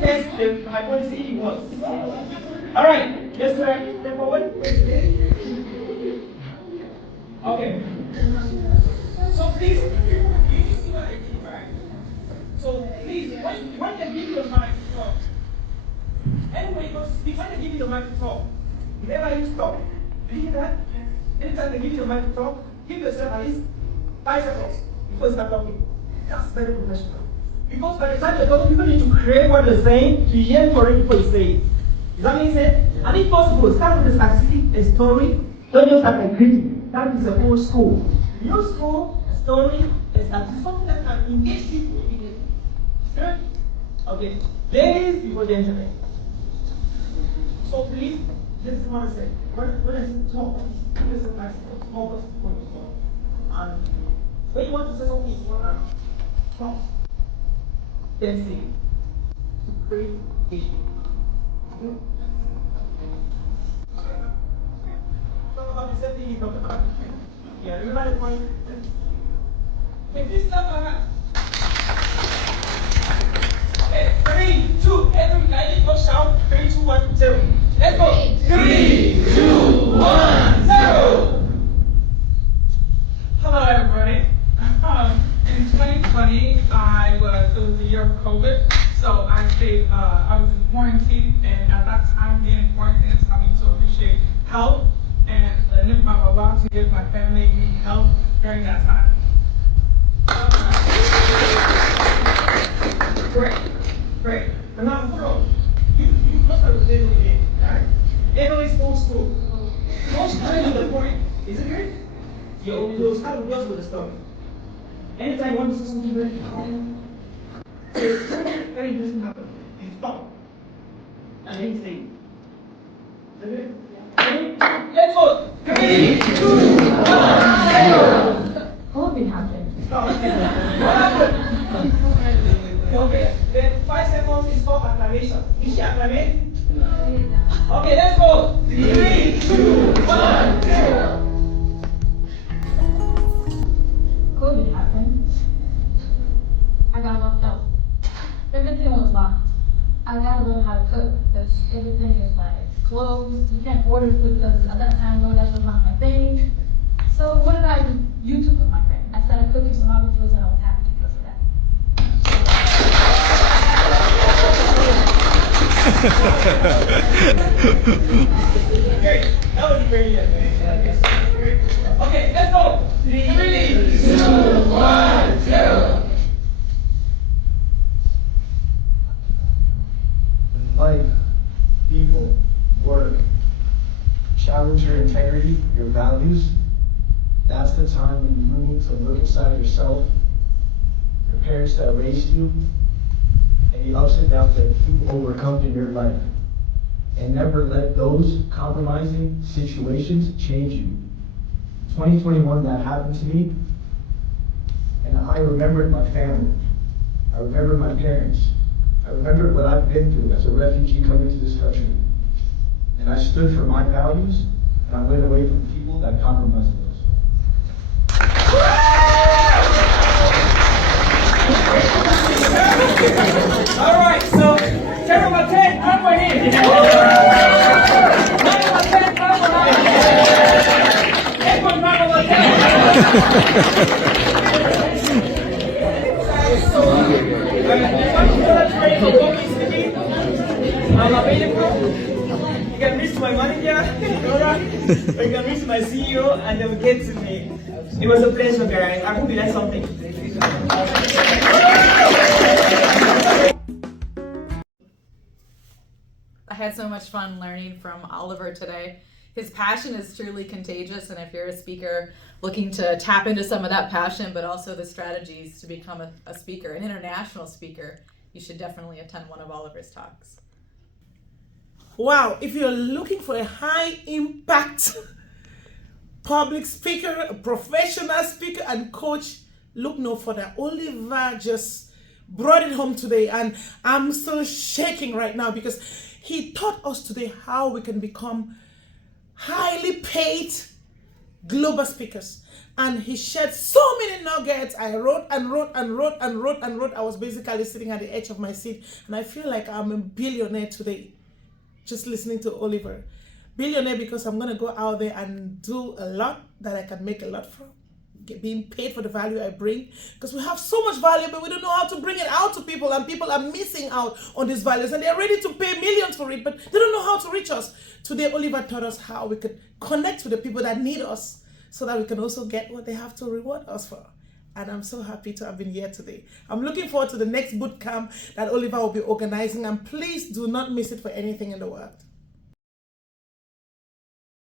test the hypothesis it was. All right, let's step forward. Okay. So please, you see what I did, right? So please, when they give you the mic to talk, anyway, when they give you the mic to talk, never you stop. Do you hear that? Anytime they give you the mic to talk, give yourself at least 5 seconds before you start talking. That's very professional. Because by the time you're talking, people need to create what they're saying, to hear for it before you say it. Does that make sense? And if possible, start with a statistic, a story. Don't just start by greeting. That is the old school. New school, a story, a statistic, something that can engage people immediately. Good? Okay. Ladies before gentlemen. So please, this is what I say. When I say talk, this is what I say. Focus before you talk. And when you want to say something, you want to talk. Then say to create engagement. Talk about the same thing you talk about. Yeah, remember the point? Okay, please clap for her. Okay, 3, 2, everybody go shout. 3, 2, 1, 0. Let's go. 3, 2, 1, 0. Hello, everybody. In 2020, it was the year of COVID, so I was in quarantine, and at that time, being in quarantine is having to appreciate help and I'm about to give my family help during that time. Great. And now, hold on. You must have a little bit, right? Italy is old school. Most kind of the point. Is it good? You'll start with the story. Anytime you want to say something very important, very interesting happen. You stop. And then you say, is it good? Let's go! 3, 2, 1, 0! COVID happened. Stop. What happened? Okay, then 5 seconds is for acclamation. You see acclamation? Okay, let's go! 3, 2, 1, 0! COVID happened. I got locked up. Everything was locked. I gotta learn how to cook because everything is like closed. You can't order food because at that time, no, that was not my thing. So what did I do? YouTube with my friend. I started cooking some ramen foods and I was happy because of that. Great. That was very good. Okay, let's go. 3, 2, 1, 0. When life, people, work challenge your integrity, your values, that's the time when you need to look inside yourself, your parents that raised you, and the ups and downs that you've overcome in your life. And never let those compromising situations change you. 2021, that happened to me, and I remembered my family. I remembered my parents. I remembered what I've been through as a refugee coming to this country. And I stood for my values, and I went away from people that compromised those. All right, so 10 over 10, clap for him. 9 over 10, clap for him. 8.5 over 10. I'm available. You can reach my manager, Nora, or you can reach my CEO, and they will get to me. It was a pleasure, guys. I hope you learned something. I had so much fun learning from Oliver today. His passion is truly contagious, and if you're a speaker looking to tap into some of that passion, but also the strategies to become a speaker, an international speaker, you should definitely attend one of Oliver's talks. Wow, if you're looking for a high impact public speaker, a professional speaker and coach, look no further. Oliver just brought it home today, and I'm still shaking right now because he taught us today how we can become highly paid global speakers. And he shared so many nuggets. I wrote and wrote and wrote and wrote and wrote. I was basically sitting at the edge of my seat. And I feel like I'm a billionaire today, just listening to Oliver. Billionaire because I'm going to go out there and do a lot that I can make a lot from. Being paid for the value I bring. Because we have so much value, but we don't know how to bring it out to people. And people are missing out on these values. And they're ready to pay millions for it, but they don't know how to reach us. Today, Oliver taught us how we could connect with the people that need us, so that we can also get what they have to reward us for. And I'm so happy to have been here today. I'm looking forward to the next boot camp that Oliver will be organizing, and please do not miss it for anything in the world.